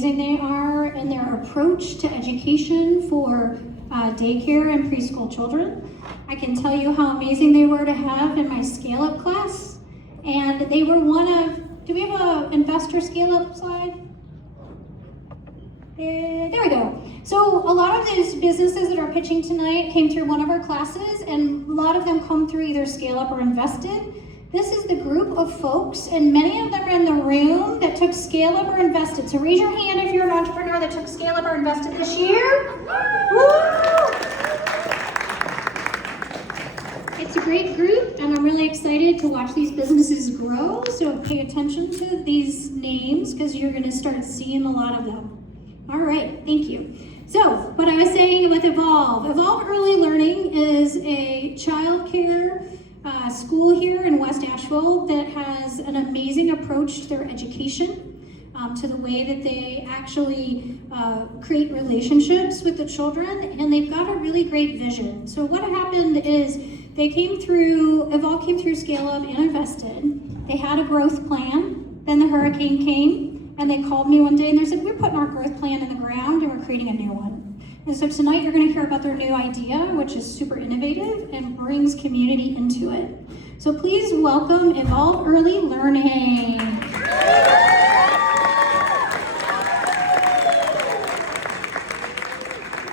They are in their approach to education for daycare and preschool children. I can tell you how amazing they were to have in my scale-up class. And they were one of, do we have an investor scale-up slide? There we go. So a lot of these businesses that are pitching tonight came through one of our classes, and a lot of them come through either scale-up or invested. This is the group of folks, and many of them are in the room that took Scale Up or Invested. So raise your hand if you're an entrepreneur that took Scale Up or Invested this year. Woo! It's a great group, and I'm really excited to watch these businesses grow. So pay attention to these names because you're going to start seeing a lot of them. All right, thank you. So what I was saying with Evolve. Evolve Early Learning is a childcare school here in West Asheville that has an amazing approach to their education, to the way that they actually create relationships with the children, and they've got a really great vision. So what happened is Evolve came through Scale Up and Invested. They had a growth plan, then the hurricane came, and they called me one day and they said, we're putting our growth plan in the ground and we're creating a new one. And so tonight you're going to hear about their new idea, which is super innovative and brings community into it. So please welcome Evolve Early Learning.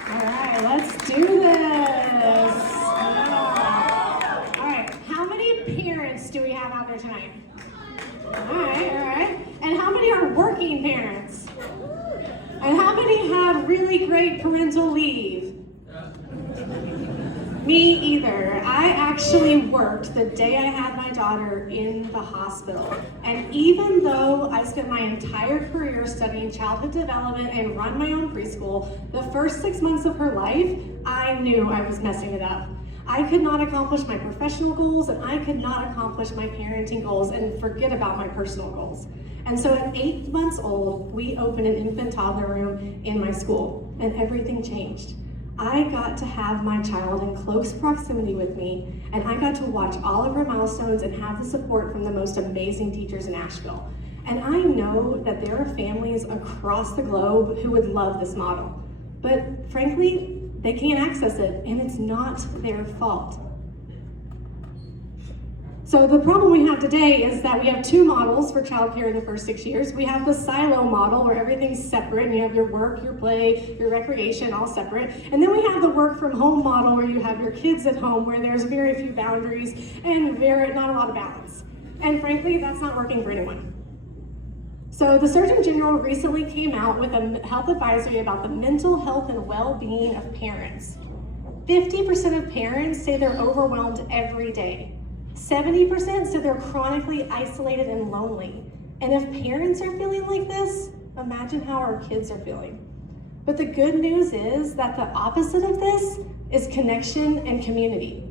All right, let's do this. All right, how many parents do we have out there tonight? All right. And how many are working parents? And how many have really great parental leave? Me either. I actually worked the day I had my daughter in the hospital. And even though I spent my entire career studying childhood development and run my own preschool, the first 6 months of her life, I knew I was messing it up. I could not accomplish my professional goals, and I could not accomplish my parenting goals, and forget about my personal goals. And so at 8 months old, we opened an infant toddler room in my school, and everything changed. I got to have my child in close proximity with me, and I got to watch all of her milestones and have the support from the most amazing teachers in Asheville. And I know that there are families across the globe who would love this model, but frankly, they can't access it, and it's not their fault. So the problem we have today is that we have two models for childcare in the first 6 years. We have the silo model where everything's separate and you have your work, your play, your recreation all separate. And then we have the work from home model where you have your kids at home where there's very few boundaries and not a lot of balance. And frankly, that's not working for anyone. So the Surgeon General recently came out with a health advisory about the mental health and well-being of parents. 50% of parents say they're overwhelmed every day. 70% say they're chronically isolated and lonely. And if parents are feeling like this, imagine how our kids are feeling. But the good news is that the opposite of this is connection and community.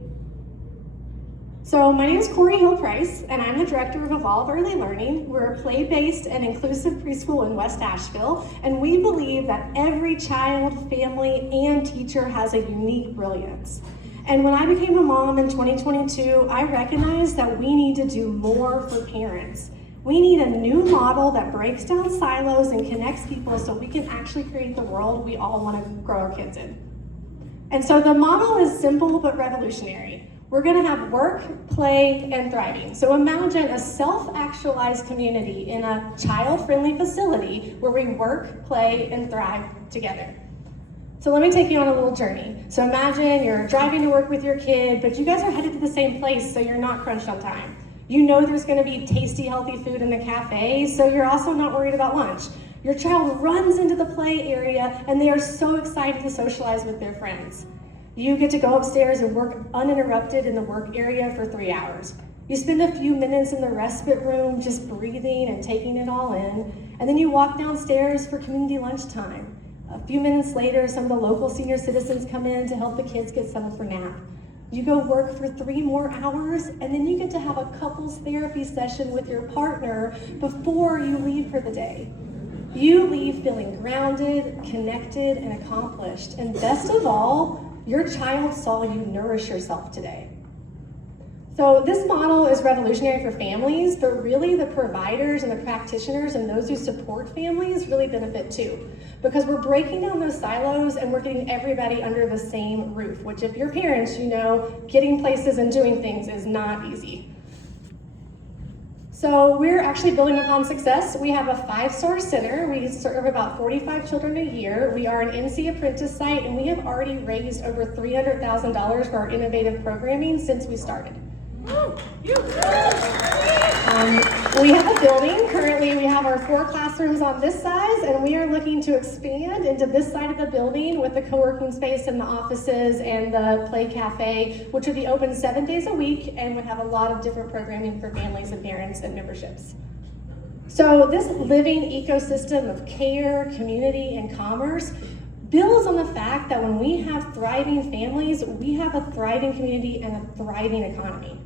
So my name is Corey Hill-Price, and I'm the director of Evolve Early Learning. We're a play-based and inclusive preschool in West Asheville, and we believe that every child, family, and teacher has a unique brilliance. And when I became a mom in 2022, I recognized that we need to do more for parents. We need a new model that breaks down silos and connects people so we can actually create the world we all want to grow our kids in. And so the model is simple but revolutionary. We're going to have work, play, and thriving. So imagine a self-actualized community in a child-friendly facility where we work, play, and thrive together. So let me take you on a little journey. So imagine you're driving to work with your kid, but you guys are headed to the same place, so you're not crunched on time. You know there's going to be tasty, healthy food in the cafe, so you're also not worried about lunch. Your child runs into the play area, and they are so excited to socialize with their friends. You get to go upstairs and work uninterrupted in the work area for 3 hours. You spend a few minutes in the respite room just breathing and taking it all in, and then you walk downstairs for community lunchtime. A few minutes later, some of the local senior citizens come in to help the kids get settled for nap. You go work for 3 more hours, and then you get to have a couples therapy session with your partner before you leave for the day. You leave feeling grounded, connected, and accomplished, and best of all, your child saw you nourish yourself today. So this model is revolutionary for families, but really the providers and the practitioners and those who support families really benefit too. Because we're breaking down those silos and we're getting everybody under the same roof, which if you're parents, you know getting places and doing things is not easy. So we're actually building upon success. We have a 5-star center. We serve about 45 children a year. We are an NC Apprentice site, and we have already raised over $300,000 for our innovative programming since we started. We have a building. Currently, we have our 4 classrooms on this size, and we are looking to expand into this side of the building with the co-working space and the offices and the play cafe, which would be open 7 days a week and would have a lot of different programming for families and parents and memberships. So this living ecosystem of care, community, and commerce builds on the fact that when we have thriving families, we have a thriving community and a thriving economy.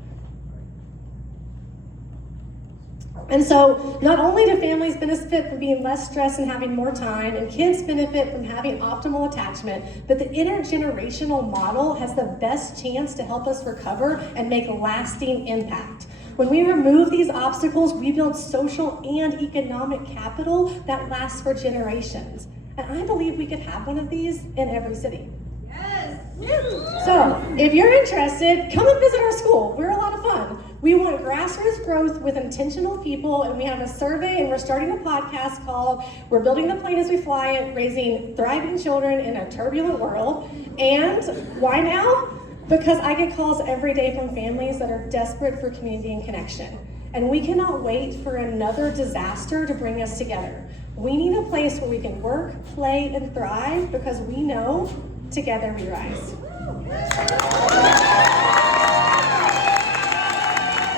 And so not only do families benefit from being less stressed and having more time, and kids benefit from having optimal attachment, but the intergenerational model has the best chance to help us recover and make lasting impact. When we remove these obstacles, we build social and economic capital that lasts for generations. And I believe we could have one of these in every city. Yes. So if you're interested, come and visit our school. We're a lot of fun. We want grassroots growth with intentional people, and we have a survey, and we're starting a podcast called We're Building the Plane as We Fly It, Raising Thriving Children in a Turbulent World. And why now? Because I get calls every day from families that are desperate for community and connection. And we cannot wait for another disaster to bring us together. We need a place where we can work, play, and thrive, because we know together we rise.